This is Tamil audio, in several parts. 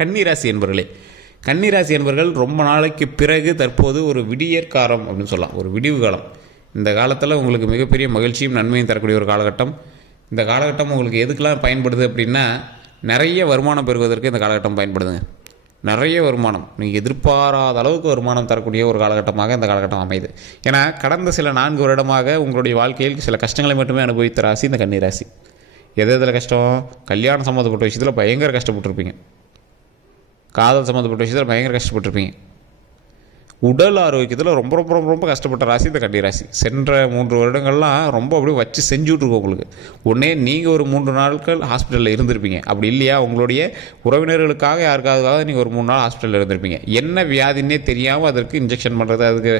கன்னிராசி என்பவர்களே கன்னிராசி என்பவர்கள் ரொம்ப நாளைக்கு பிறகு தற்போது ஒரு விடியற்காலம் அப்படின்னு சொல்லலாம். ஒரு விடிவு காலம். இந்த காலத்தில் உங்களுக்கு மிகப்பெரிய மகிழ்ச்சியும் நன்மையும் தரக்கூடிய ஒரு காலகட்டம். இந்த காலகட்டம் உங்களுக்கு எதுக்கெல்லாம் பயன்படுது அப்படின்னா நிறைய வருமானம் பெறுவதற்கு இந்த காலகட்டம் பயன்படுதுங்க. நிறைய வருமானம். நீங்கள் எதிர்பாராத அளவுக்கு வருமானம் தரக்கூடிய ஒரு காலகட்டமாக இந்த காலகட்டம் அமையுது. ஏன்னா கடந்த சில நான்கு வருடமாக உங்களுடைய வாழ்க்கையில் சில கஷ்டங்களை மட்டுமே அனுபவித்த ராசி இந்த கன்னிராசி. எது எதில் கஷ்டம்? கல்யாணம் சம்மந்தப்பட்ட விஷயத்தில் பயங்கர கஷ்டப்பட்டுருப்பீங்க. காதல் சம்மந்தப்பட்ட விஷயத்தில் பயங்கர கஷ்டப்பட்டிருப்பீங்க. உடல் ஆரோக்கியத்தில் ரொம்ப ரொம்ப ரொம்ப ரொம்ப கஷ்டப்பட்ட ராசி இந்த கன்னி ராசி. சென்ற மூன்று வருடங்கள்லாம் ரொம்ப அப்படியே வச்சு செஞ்சுட்ருக்கோம் உங்களுக்கு. உடனே நீங்கள் ஒரு மூன்று நாட்கள் ஹாஸ்பிட்டலில் இருந்திருப்பீங்க. அப்படி இல்லையா? உங்களுடைய உறவினர்களுக்காக யாருக்காவதுக்காக நீங்கள் ஒரு மூணு நாள் ஹாஸ்பிட்டலில் இருந்திருப்பீங்க. என்ன வியாதின்னே தெரியாமல் அதற்கு இன்ஜெக்ஷன் பண்ணுறது அதுக்கு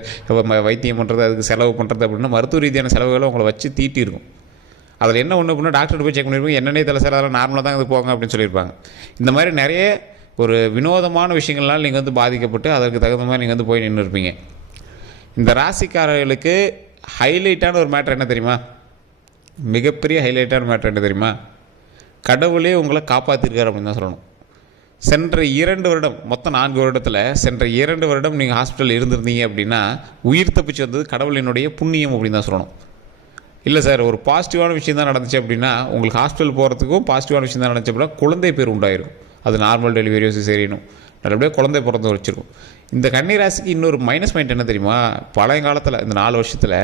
வைத்தியம் பண்ணுறது அதுக்கு செலவு பண்ணுறது அப்படின்னு மருத்துவ ரீதியான செலவுகளை உங்களை வச்சு தீட்டியிருக்கும். அதில் என்ன ஒன்று அப்படின்னா டாக்டர் போய் செக் பண்ணியிருப்பீங்க என்னென்ன தலை சார் நார்மலாக தான் இது போங்க அப்படின்னு சொல்லியிருப்பாங்க. இந்த மாதிரி நிறைய ஒரு வினோதமான விஷயங்கள்லாம் நீங்கள் வந்து பாதிக்கப்பட்டு அதற்கு தகுந்த மாதிரி நீங்கள் வந்து போய் நின்று இருப்பீங்க இந்த ராசிக்காரர்களுக்கு ஹைலைட்டான ஒரு மேட்ரு என்ன தெரியுமா? மிகப்பெரிய ஹைலைட்டான மேட்ரு என்ன தெரியுமா? கடவுளே உங்களை காப்பாற்றிருக்கார் அப்படின்னு தான் சொல்லணும். சென்ற இரண்டு வருடம் மொத்தம் நான்கு வருடத்தில் சென்ற இரண்டு வருடம் நீங்கள் ஹாஸ்பிட்டல் இருந்திருந்தீங்க அப்படின்னா உயிர் தப்பிச்சு வந்தது கடவுளினுடைய புண்ணியம் அப்படின்னு தான் சொல்லணும். இல்லை சார் ஒரு பாசிட்டிவான விஷயம் தான் நடந்துச்சு அப்படின்னா உங்களுக்கு ஹாஸ்பிட்டல் போகிறதுக்கும் பாசிட்டிவான விஷயம் தான் நடந்துச்சு அப்படின்னா குழந்தை பேர் உண்டாயிரும். அது நார்மல் டெலிவரி சரியணும் நல்லபடியாக குழந்தை பிறந்து வச்சிருக்கும். இந்த கன்னிராசிக்கு இன்னொரு மைனஸ் பாயிண்ட் என்ன தெரியுமா? பழையங்காலத்தில் இந்த நாலு வருஷத்தில்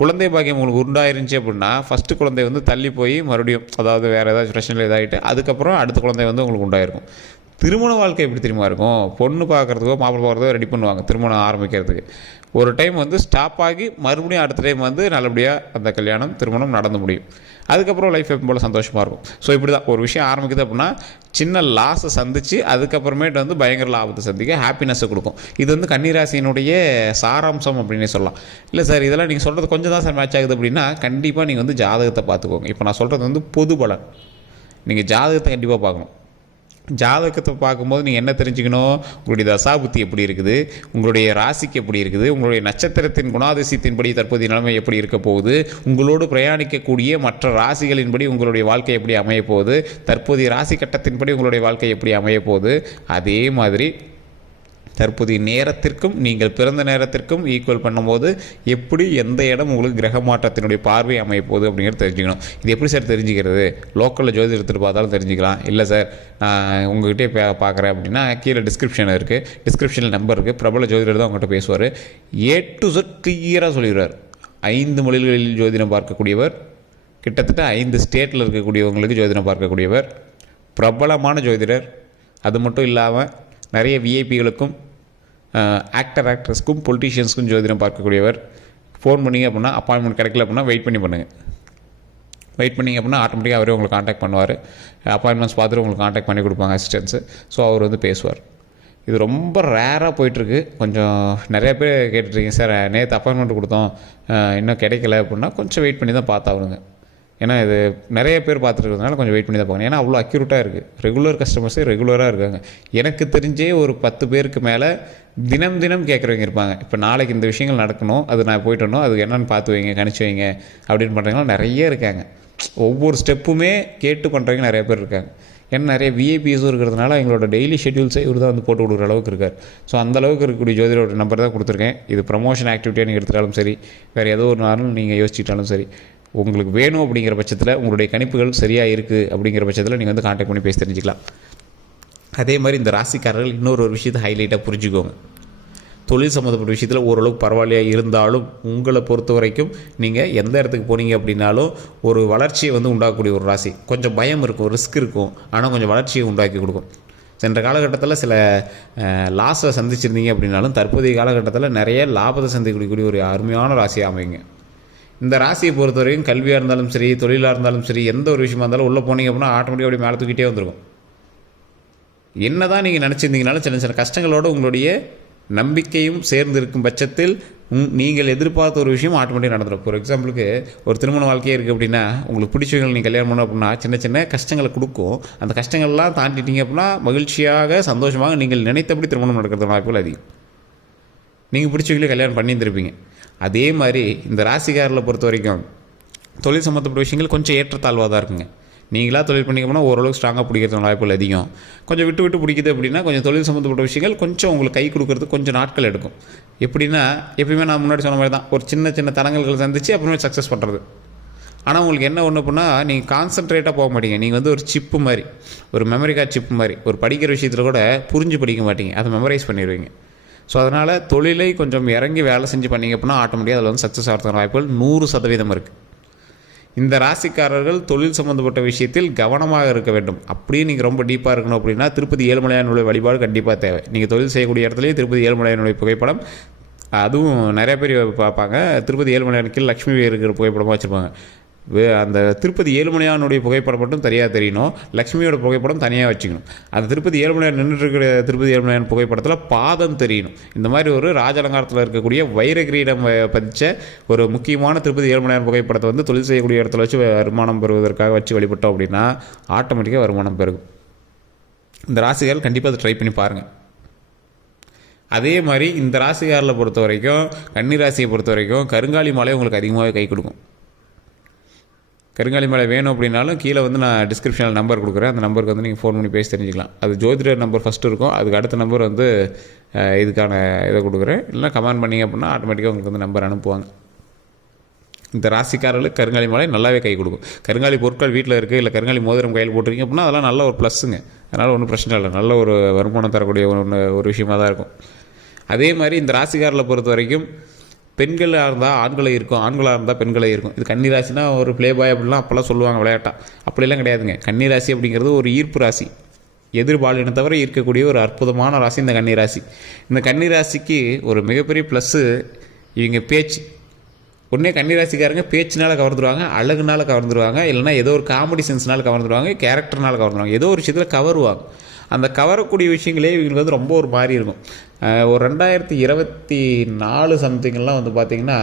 குழந்தை பாக்கியம் உங்களுக்கு உண்டாயிருந்துச்சு அப்படின்னா ஃபஸ்ட்டு குழந்தை வந்து தள்ளி போய் மறுபடியும் அதாவது வேறு ஏதாச்சும் பிரச்சனை இதாகிட்டு அதுக்கப்புறம் அடுத்த குழந்தை வந்து உங்களுக்கு உண்டாயிருக்கும். திருமண வாழ்க்கை எப்படி தெரியுமா இருக்கும்? பொண்ணு பார்க்குறதுக்கோ மாப்பிள்ளை பார்க்குறதோ ரெடி பண்ணுவாங்க திருமணம் ஆரம்பிக்கிறதுக்கு. ஒரு டைம் வந்து ஸ்டாப் ஆகி மறுபடியும் அடுத்த டைம் வந்து நல்லபடியாக அந்த கல்யாணம் திருமணம் நடந்து முடியும். அதுக்கப்புறம் லைஃப் எப்போ போல் சந்தோஷமாக இருக்கும். ஸோ இப்படி தான் ஒரு விஷயம் ஆரம்பிக்குது அப்படின்னா சின்ன லாஸை சந்தித்து அதுக்கப்புறமேட்டு வந்து பயங்கர லாபத்தை சந்திக்க ஹாப்பினஸ்ஸை கொடுக்கும். இது வந்து கன்னிராசியினுடைய சாராம்சம் அப்படின்னே சொல்லலாம். இல்லை சார் இதெல்லாம் நீங்கள் சொல்கிறது கொஞ்சம் தான் சார் மேட்ச் ஆகுது அப்படின்னா கண்டிப்பாக நீங்கள் வந்து ஜாதகத்தை பார்த்துக்கோங்க. இப்போ நான் சொல்கிறது வந்து பொது பலன். நீங்கள் ஜாதகத்தை கண்டிப்பாக பார்க்கணும். ஜாதகத்தை பார்க்கும்போது நீங்கள் என்ன தெரிஞ்சுக்கணும்? உங்களுடைய தசாபுத்தி எப்படி இருக்குது? உங்களுடைய ராசிக்கு எப்படி இருக்குது? உங்களுடைய நட்சத்திரத்தின் குணாதிசயத்தின்படி தற்போதைய நிலைமை எப்படி இருக்க போகுது? உங்களோடு பிரயாணிக்கக்கூடிய மற்ற ராசிகளின்படி உங்களுடைய வாழ்க்கை எப்படி அமைய போகுது? தற்போதைய ராசி கட்டத்தின்படி உங்களுடைய வாழ்க்கை எப்படி அமைய போகுது? அதே மாதிரி தற்போதைய நேரத்திற்கும் நீங்கள் பிறந்த நேரத்திற்கும் ஈக்குவல் பண்ணும்போது எப்படி எந்த இடம் உங்களுக்கு கிரக மாற்றத்தினுடைய பார்வை அமைய அப்படிங்கிறத அப்படிங்கிறது தெரிஞ்சுக்கணும். இது எப்படி சார் தெரிஞ்சுக்கிறது? லோக்கலில் ஜோதி எடுத்துகிட்டு பார்த்தாலும் தெரிஞ்சுக்கலாம். இல்லை சார் நான் உங்ககிட்டே பார்க்குறேன் அப்படின்னா கீழே டிஸ்கிரிப்ஷன் இருக்குது டிஸ்கிரிப்ஷனில் நம்பர் இருக்குது பிரபல ஜோதிடர் தான் உங்கள்கிட்ட பேசுவார். ஏ டு சொட் கிளியராக சொல்லிடுவார். ஐந்து மொழிகளில் ஜோதிடம் பார்க்கக்கூடியவர் கிட்டத்தட்ட ஐந்து ஸ்டேட்டில் இருக்கக்கூடியவங்களுக்கு ஜோதிடம் பார்க்கக்கூடியவர். பிரபலமான ஜோதிடர். அது மட்டும் இல்லாமல் நிறைய விஐபிகளுக்கும் ஆக்டர் ஆக்ட்ரஸ்க்கும் பொலிட்டீஷியன்ஸ்க்கும் ஜோதிடம் பார்க்கக்கூடியவர். ஃபோன் பண்ணிங்க அப்படின்னா அப்பாயின்மெண்ட் கிடைக்கல அப்படின்னா வெயிட் பண்ணி பண்ணுங்கள் வெயிட் பண்ணிங்க அப்படின்னா ஆட்டோமேட்டிக்காக அவரே உங்களுக்கு காண்டாக்ட் பண்ணுவார். அப்பாயின்மெண்ட்ஸ் பார்த்துட்டு உங்களுக்கு காண்டாக்ட் பண்ணி கொடுப்பாங்க அசிஸ்டன்ஸு ஸோ அவர் வந்து பேசுவார். இது ரொம்ப ரேராக போயிட்டுருக்கு. கொஞ்சம் நிறைய பேர் கேட்டுட்ருக்கீங்க சார் நேற்று அப்பாயின்மெண்ட் கொடுத்தோம். இன்னும் கிடைக்கல அப்படின்னா கொஞ்சம் வெயிட் பண்ணி தான் பார்த்தாகணுங்க. ஏன்னா இது நிறைய பேர் பார்த்துருக்கிறதுனால கொஞ்சம் வெயிட் பண்ணி தான் பார்க்கணும். ஏன்னா அவ்வளோ அக்யூரேட்டாக இருக்குது ரெகுலர் கஸ்டமர்ஸே ரெகுலராக இருக்காங்க. எனக்கு தெரிஞ்சே ஒரு பத்து பேருக்கு மேலே தினம் தினம் கேட்குறவங்க இருப்பாங்க. இப்போ நாளைக்கு இந்த விஷயங்கள் நடக்கணும் அது நான் போயிட்டு வரணும் அது என்னென்னு பார்த்து வைங்க கணிச்சு வைங்க அப்படின்னு பண்ணுறவங்களாம் நிறைய இருக்காங்க. ஒவ்வொரு ஸ்டெப்புமே கேட்டு பண்ணுறவங்க நிறைய பேர் இருக்காங்க. ஏன்னா நிறைய விஐபிஸும் இருக்கிறதுனால எங்களோட டெய்லி ஷெட்யூல்ஸே இவர் தான் வந்து போட்டு கொடுக்குற அளவுக்கு இருக்கார். ஸோ அந்த அளவுக்கு இருக்கக்கூடிய ஜோதிடரோட நம்பர் தான் கொடுத்துருக்கேன். இது ப்ரமோஷன் ஆக்டிவிட்டியாக நீங்கள் எடுத்துட்டாலும் சரி வேறு ஏதோ ஒரு நாளும் நீங்கள் யோசிச்சுட்டாலும் சரி. உங்களுக்கு வேணும் அப்படிங்கிற பட்சத்தில் உங்களுடைய கணிப்புகள் சரியாக இருக்குது அப்படிங்கிற பட்சத்தில் நீங்கள் வந்து காண்டாக்ட் பண்ணி பேசி தெரிஞ்சுக்கலாம். அதே மாதிரி இந்த ராசிக்காரர்கள் இன்னொரு ஒரு விஷயத்தை ஹைலைட்டாக புரிஞ்சுக்கோங்க. தொழில் சம்மந்தப்பட்ட விஷயத்தில் ஓரளவுக்கு பரவாயில்லையா இருந்தாலும் உங்களை பொறுத்த வரைக்கும் நீங்கள் எந்த இடத்துக்கு போனீங்க அப்படின்னாலும் ஒரு வளர்ச்சியை வந்து உண்டாக்கக்கூடிய ஒரு ராசி. கொஞ்சம் பயம் இருக்கும் ரிஸ்க் இருக்கும். ஆனால் கொஞ்சம் வளர்ச்சியை உண்டாக்கி கொடுக்கும். சென்ற காலகட்டத்தில் சில லாஸை சந்திச்சிருந்தீங்க அப்படின்னாலும் தற்போதைய காலகட்டத்தில் நிறைய லாபத்தை சந்திக்கக்கூடிய ஒரு அருமையான ராசியாக அமைங்க இந்த ராசியை பொறுத்தவரைக்கும் கல்வியாக இருந்தாலும் சரி தொழிலாக இருந்தாலும் சரி எந்த ஒரு விஷயமா இருந்தாலும் உள்ளே போனீங்க அப்படின்னா ஆட்டோமேட்டிக்காக அப்படி மேலே தூக்கிட்டே வந்துருக்கும் என்னதான் நீங்கள் நினச்சிருந்தீங்கனாலும் சின்ன சின்ன கஷ்டங்களோட உங்களுடைய நம்பிக்கையும் சேர்ந்து இருக்கும் பட்சத்தில் உங்- நீங்கள் எதிர்பார்த்த ஒரு விஷயம் ஆட்டோமேட்டிக் நடந்துடும் ஃபார் எக்ஸாம்பிளுக்கு ஒரு திருமண வாழ்க்கையே இருக்குது அப்படின்னா உங்களுக்கு பிடிச்சவங்களை நீங்கள் கல்யாணம் பண்ணணும் அப்படின்னா சின்ன சின்ன கஷ்டங்களை கொடுக்கும். அந்த கஷ்டங்கள்லாம் தாண்டிட்டீங்க அப்படின்னா மகிழ்ச்சியாக சந்தோஷமாக நீங்கள் நினைத்தபடி திருமணம் நடக்கிறது வாய்ப்புகள் அதிகம். நீங்கள் பிடிச்சவங்களே கல்யாணம் பண்ணியிருந்திருப்பீங்க. அதே மாதிரி இந்த ராசிக்காரில் பொறுத்த வரைக்கும் தொழில் சம்மந்தப்பட்ட விஷயங்கள் கொஞ்சம் ஏற்றத்தாழ்வாக தான் இருக்குங்க. நீங்களாக தொழில் பண்ணிக்கணும்னா ஓரளவுக்கு ஸ்ட்ராங்காக பிடிக்கிறதுக்கு வாய்ப்புகள் அதிகம். கொஞ்சம் விட்டு விட்டு பிடிக்குது அப்படின்னா கொஞ்சம் தொழில் சம்மந்தப்பட்ட விஷயங்கள் கொஞ்சம் உங்களுக்கு கை கொடுக்கறதுக்கு கொஞ்சம் நாட்கள் எடுக்கும். எப்படின்னா எப்பயுமே நான் முன்னாடி சொன்ன மாதிரி தான் ஒரு சின்ன சின்ன தடங்கல்கள் சந்திச்சு அப்புறமே சக்ஸஸ் பண்ணுறது ஆனால் உங்களுக்கு என்ன ஒன்று அப்படின்னா நீங்கள் கான்சன்ட்ரேட்டாக போக மாட்டீங்க. நீங்கள் வந்து ஒரு சிப்பு மாதிரி ஒரு மெமரி கார்டு சிப்பு மாதிரி ஒரு படிக்கிற விஷயத்தில் கூட புரிஞ்சு படிக்க மாட்டீங்க. அதை மெமரைஸ் பண்ணிடுவீங்க. ஸோ அதனால் தொழிலை கொஞ்சம் இறங்கி வேலை செஞ்சு பண்ணிங்க அப்படின்னா ஆட்டோமேட்டிக்காக அதில் வந்து சக்ஸஸ் ஆகிறதுக்கான வாய்ப்புகள் நூறு சதவீதம் இருக்குது இந்த ராசிக்காரர்கள் தொழில் சம்மந்தப்பட்ட விஷயத்தில் கவனமாக இருக்க வேண்டும். அப்படியே நீங்கள் ரொம்ப டீப்பாக இருக்கணும் அப்படின்னா திருப்பதி ஏழுமலையானுடைய வழிபாடு கண்டிப்பாக தேவை. நீங்கள் தொழில் செய்யக்கூடிய இடத்துலையும் திருப்பதி ஏழுமலையானுடைய புகைப்படம் அதுவும் நிறைய பேர் பார்ப்பாங்க. திருப்பதி ஏழுமலையானுக்கு கீழ் லக்ஷ்மி இருக்கிற புகைப்படமாக வச்சுருப்பாங்க. அந்த திருப்பதி ஏழுமலையானுடைய புகைப்படம் மட்டும் தனியாக தெரியணும். லக்ஷ்மியோட புகைப்படம் தனியாக வச்சுக்கணும். அந்த திருப்பதி ஏழுமலையான் நின்றுட்டு இருக்கிற திருப்பதி ஏழுமலையான் புகைப்படத்தில் பாதம் தெரியணும். இந்த மாதிரி ஒரு ராஜலங்காரத்தில் இருக்கக்கூடிய வைர கிரீடம் பதிச்ச ஒரு முக்கியமான திருப்பதி ஏழுமலையான் புகைப்படத்தை வந்து தொழில் செய்யக்கூடிய இடத்துல வச்சு வருமானம் பெறுவதற்காக வச்சு வழிபட்டோம் அப்படின்னா ஆட்டோமேட்டிக்காக வருமானம் பெருகும். இந்த ராசிகள் கண்டிப்பாக அதை ட்ரை பண்ணி பாருங்கள் அதே மாதிரி இந்த ராசிகாரில் பொறுத்த வரைக்கும் கன்னி ராசியை பொறுத்த வரைக்கும் கருங்காலி மாலை உங்களுக்கு அதிகமாகவே கை கொடுக்கும். கருங்காலி மலை வேணும் அப்படின்னாலும் கீழே வந்து நான் டிஸ்கிரிப்ஷனில் நம்பர் கொடுக்குறேன். அந்த நம்பருக்கு வந்து நீங்கள் ஃபோன் பண்ணி பேசி தெரிஞ்சுக்கலாம். அது ஜோதிடர் நம்பர் ஃபஸ்ட்டு இருக்கும். அதுக்கு அடுத்த நம்பர் வந்து இதுக்கான இதை கொடுக்குறேன். இல்லைனா கமெண்ட் பண்ணீங்க அப்படின்னா ஆட்டோமேட்டிக்காக உங்களுக்கு வந்து நம்பர் அனுப்புவாங்க. இந்த ராசிக்காரர்களுக்கு கருங்காலி மலை நல்லாவே கை கொடுக்கும். கருங்காலி பொருட்கள் வீட்டில் இருக்குது இல்லை கருங்காலி மோதிரம் கையில் போட்டிருக்கீங்க அப்படின்னா அதெல்லாம் நல்ல ஒரு ப்ளஸ்ஸுங்க அதனால் ஒன்றும் பிரச்சனை இல்லை. நல்ல ஒரு வருமானம் தரக்கூடிய ஒன்று ஒரு விஷயமாக தான் இருக்கும். அதே மாதிரி இந்த ராசிக்காரில் பொறுத்த வரைக்கும் பெண்களாக இருந்தால் ஆண்களை இருக்கும் ஆண்களாக இருந்தால் பெண்களை இருக்கும். இது கன்னிராசினா ஒரு ப்ளே பாய் அப்படிலாம் அப்போல்லாம் சொல்லுவாங்க விளையாட்டா. அப்படிலாம் கிடையாதுங்க. கன்னிராசி அப்படிங்கிறது ஒரு ஈர்ப்பு ராசி. எதிர்பாலினை தவிர ஈர்க்கக்கூடிய ஒரு அற்புதமான ராசி இந்த கன்னிராசி இந்த கன்னிராசிக்கு ஒரு மிகப்பெரிய ப்ளஸ்ஸு இவங்க பேச்சு. உடனே கன்னிராசிக்காரங்க பேச்சினால கவர்ந்துருவாங்க அழகுனால கவர்ந்துருவாங்க இல்லைன்னா ஏதோ ஒரு காமெடி சென்ஸ்னால கவர்ந்துருவாங்க கேரக்டர்னால கவர்ந்துருவாங்க. ஏதோ ஒரு விஷயத்தில் கவருவாங்க. அந்த கவரக்கூடிய விஷயங்களே இவங்களுக்கு வந்து ரொம்ப ஒரு மாதிரி இருக்கும். ஒரு ரெண்டாயிரத்தி இருபத்தி நாலு சம்திங்லாம் வந்து பார்த்தீங்கன்னா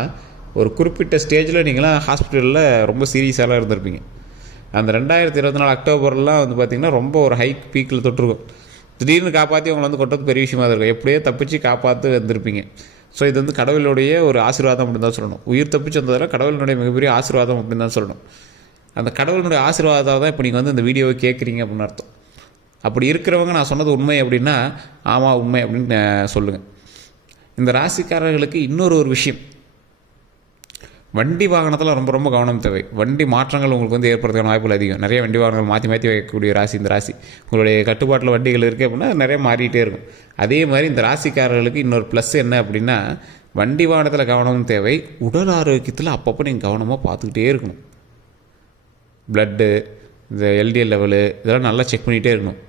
ஒரு குறிப்பிட்ட ஸ்டேஜில் நீங்களாம் ஹாஸ்பிட்டலில் ரொம்ப சீரியஸாலாம் இருந்திருப்பீங்க. அந்த ரெண்டாயிரத்தி இருபத்தி நாலு அக்டோபர்லாம் வந்து பார்த்தீங்கன்னா ரொம்ப ஒரு ஹை பீக்கில் தொட்டிருக்கும் திடீர்னு காப்பாற்றி அவங்களை வந்து கொட்டது பெரிய விஷயமா தான் இருக்கும். எப்படியோ தப்பிச்சு காப்பாற்று வந்திருப்பீங்க. ஸோ இது வந்து கடவுளுடைய ஒரு ஆசீர்வாதம் அப்படின்னு தான் சொல்லணும். உயிர் தப்பிச்சு வந்ததில் கடவுளுடைய மிகப்பெரிய ஆசீர்வாதம் அப்படின்னு தான் சொல்லணும். அந்த கடவுளுடைய ஆசீர்வாதம் தான் இப்போ நீங்கள் வந்து இந்த வீடியோவை கேட்குறீங்க அப்படின்னு அர்த்தம். அப்படி இருக்கிறவங்க நான் சொன்னது உண்மை அப்படின்னா ஆமாம் உண்மை அப்படின்னு சொல்லுங்கள் இந்த ராசிக்காரர்களுக்கு இன்னொரு ஒரு விஷயம். வண்டி வாகனத்தில் ரொம்ப ரொம்ப கவனம் தேவை. வண்டி மாற்றங்கள் உங்களுக்கு வந்து ஏற்படுறதுக்கான வாய்ப்புகள் அதிகம். நிறைய வண்டி வாகனங்கள் மாற்றி மாற்றி வைக்கக்கூடிய ராசி இந்த ராசி. உங்களுடைய கட்டுப்பாட்டில் வண்டிகள் இருக்குது அப்படின்னா நிறைய மாறிட்டே இருக்கும். அதே மாதிரி இந்த ராசிக்காரர்களுக்கு இன்னொரு ப்ளஸ் என்ன அப்படின்னா வண்டி வாகனத்தில் கவனமும் தேவை. உடல் ஆரோக்கியத்தில் அப்பப்போ நீங்கள் கவனமாக பார்த்துக்கிட்டே இருக்கணும். ப்ளட்டு இந்த எல்டிஎல் லெவலு இதெல்லாம் நல்லா செக் பண்ணிகிட்டே இருக்கணும்.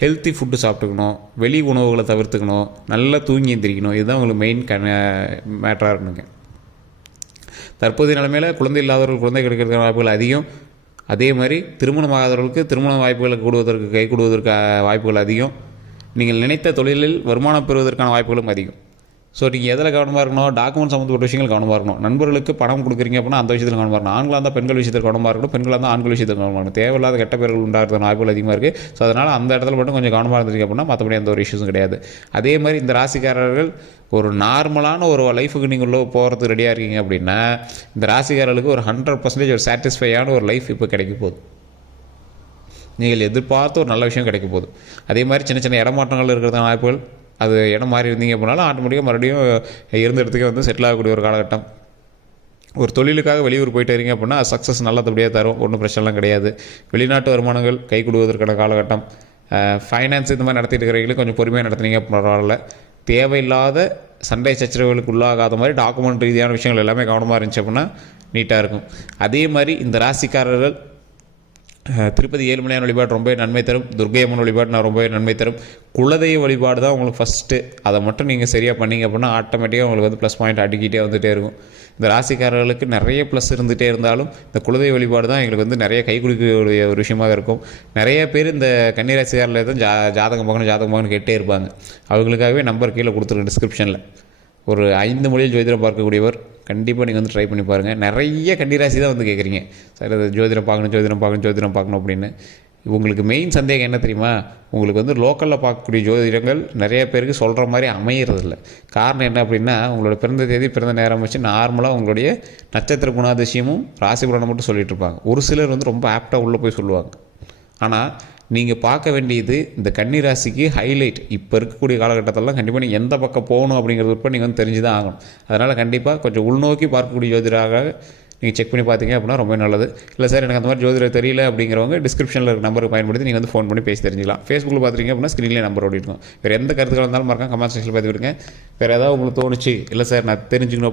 ஹெல்த்தி ஃபுட்டு சாப்பிட்டுக்கணும் வெளி உணவுகளை தவிர்த்துக்கணும் நல்லா தூங்கி எந்திரிக்கணும். இதுதான் உங்களுக்கு மெயின் கன மேட்டராக இருக்கணுங்க தற்போதைய நிலைமையில் குழந்தை இல்லாதவர்கள் குழந்தை கிடைக்கிறதுக்கான வாய்ப்புகள் அதிகம். அதே மாதிரி திருமணமாகாதவர்களுக்கு திருமண வாய்ப்புகளை கூடுவதற்கு கை கூடுவதற்கு வாய்ப்புகள் அதிகம். நீங்கள் நினைத்த தொழிலில் வருமானம் பெறுவதற்கான வாய்ப்புகளும் அதிகம். ஸோ நீங்கள் எதில் கவனமாக இருக்கணும்? டாக்குமெண்ட் சம்மந்தப்பட்ட விஷயங்கள் கவனமாக இருக்கணும். நண்பர்களுக்கு பணம் கொடுக்குறீங்க அப்படின்னா அந்த விஷயத்தில் கவனமாக இருக்கணும். ஆண்களாக இருந்தால் பெண்கள் விஷயத்தில் கவனமாக இருக்கணும். பெண்களாக இருந்தால் ஆண்கள் விஷயத்தில் கவனமாக இருக்கணும். தேவையில்லாத கெட்ட பேர்கள் உண்டாகிறதுக்கான வாய்ப்புகள் அதிகமாக இருக்குது ஸோ அதனால் அந்த இடத்துல மட்டும் கொஞ்சம் கவனமாக இருந்துருங்க அப்படின்னா மற்றபடி எந்த ஒரு இஷ்யூஸும் கிடையாது. அதே மாதிரி இந்த ராசிக்காரர்கள் ஒரு நார்மலான ஒரு லைஃபுக்கு நீங்கள் உள்ள போகிறதுக்கு ரெடியாக இருக்கீங்க அப்படின்னா இந்த ராசிக்காரர்களுக்கு ஒரு ஹண்ட்ரட் பர்சன்டேஜ் ஒரு சாட்டிஸ்ஃபையான ஒரு லைஃப் இப்போ கிடைக்க போகுது. நீங்கள் எதிர்பார்த்த ஒரு நல்ல விஷயம் கிடைக்க போகுது. அதே மாதிரி சின்ன சின்ன இடமாற்றங்கள் இருக்கிறதான வாய்ப்புகள் அது இடம் மாறி இருந்தீங்க அப்படின்னாலும் ஆட்டோமேட்டிக்காக மறுபடியும் இருந்த இடத்துக்கே வந்து செட்டில் ஆகக்கூடிய ஒரு காலகட்டம். ஒரு தொழிலுக்காக வெளியூர் போயிட்டு வரீங்க அப்படின்னா சக்ஸஸ் நல்லபடியாக தரும். ஒன்றும் பிரச்சனைலாம் கிடையாது. வெளிநாட்டு வருமானங்கள் கை கொடுவதற்கான காலகட்டம். ஃபைனான்ஸ் இந்த மாதிரி நடத்திட்டு இருக்கிறவங்களும் கொஞ்சம் பொறுமையாக நடத்துனீங்க பரவாயில்ல. தேவையில்லாத சண்டை சச்சரவுகளுக்கு உள்ளாகாத மாதிரி டாக்குமெண்ட் ரீதியான விஷயங்கள் எல்லாமே கவனமாக இருந்துச்சு அப்படின்னா நீட்டாக இருக்கும். அதே மாதிரி இந்த ராசிக்காரர்கள் திருப்பதி ஏழுமலையான வழிபாடு ரொம்பவே நன்மை தரும். துர்க்கை அம்மன் வழிபாடு நான் ரொம்பவே நன்மை தரும். குலதெய்வ வழிபாடு தான் உங்களுக்கு ஃபஸ்ட்டு அதை மட்டும் நீங்கள் சரியாக பண்ணிங்க அப்படின்னா ஆட்டோமேட்டிக்காக உங்களுக்கு வந்து ப்ளஸ் பாயிண்ட் அடிக்கிட்டே வந்துகிட்டே இருக்கும். இந்த ராசிக்காரர்களுக்கு நிறைய ப்ளஸ் இருந்துகிட்டே இருந்தாலும் இந்த குலதெய்வ வழிபாடு தான் எங்களுக்கு வந்து நிறைய கை கொடுக்கக்கூடிய ஒரு விஷயமாக இருக்கும். நிறைய பேர் இந்த கன்னிராசிக்காரில் தான் ஜா ஜாதகம் பார்க்கணும் ஜாதகம் பார்க்கணும் கேட்டே இருப்பாங்க. அவங்களுக்காகவே நம்பர் கீழே கொடுத்துருக்கேன் டிஸ்கிரிப்ஷனில் ஒரு ஐந்து மொழியில் ஜோதிடம் பார்க்கக்கூடியவர் கண்டிப்பாக நீங்கள் வந்து ட்ரை பண்ணி பாருங்கள் நிறைய கண்டிராசி தான் வந்து கேட்குறீங்க சார் அது ஜோதிடம் பார்க்கணும் ஜோதிடம் பார்க்கணும் ஜோதிடம் பார்க்கணும் அப்படின்னு. உங்களுக்கு மெயின் சந்தேகம் என்ன தெரியுமா? உங்களுக்கு வந்து லோக்கலில் பார்க்கக்கூடிய ஜோதிடங்கள் நிறைய பேருக்கு சொல்கிற மாதிரி அமையிறதில்ல. காரணம் என்ன அப்படின்னா உங்களோட பிறந்த தேதி பிறந்த நேரம் வச்சு நார்மலாக உங்களுடைய நட்சத்திர குணாதிசயமும் ராசி பலனை மட்டும் சொல்லிட்டு இருப்பாங்க. ஒரு சிலர் வந்து ரொம்ப ஆப்டாக உள்ளே போய் சொல்லுவாங்க. ஆனால் நீங்கள் பார்க்க வேண்டியது இந்த கன்னி ராசிக்கு ஹைலைட் இப்போ இருக்கக்கூடிய காலகட்டத்திலலாம் கண்டிப்பாக நீங்கள் எந்த பக்கம் போகணும் அப்படிங்கிறது இப்போ நீங்கள் வந்து தெரிஞ்சு தான் ஆகணும். அதனால் கண்டிப்பாக கொஞ்சம் உள்நோக்கி பார்க்கக்கூடிய ஜோதிடராக நீங்கள் செக் பண்ணி பார்த்தீங்க அப்படின்னா ரொம்ப நல்லது. இல்லை சார் எனக்கு அந்த மாதிரி ஜோதிடர் தெரியல அப்படிங்கிறவங்க டிஸ்கிரிப்ஷனில் இருக்க நம்பருக்கு பயன்படுத்தி நீங்கள் வந்து ஃபோன் பண்ணி பேசி தெரிஞ்சுக்கலாம். ஃபேஸ்புக்கில் பார்த்துருங்க அப்படின்னா ஸ்க்ரீனில் நம்பர் ஓடிட்டு இருக்கும். வேறு எந்த கருத்துக்கள் இருந்தாலும் மறக்காம கமெண்ட் செக்ஷனில் பார்த்து வேறு ஏதாவது உங்களுக்கு தோணுச்சு இல்லை சார் நான் தெரிஞ்சுக்கணும்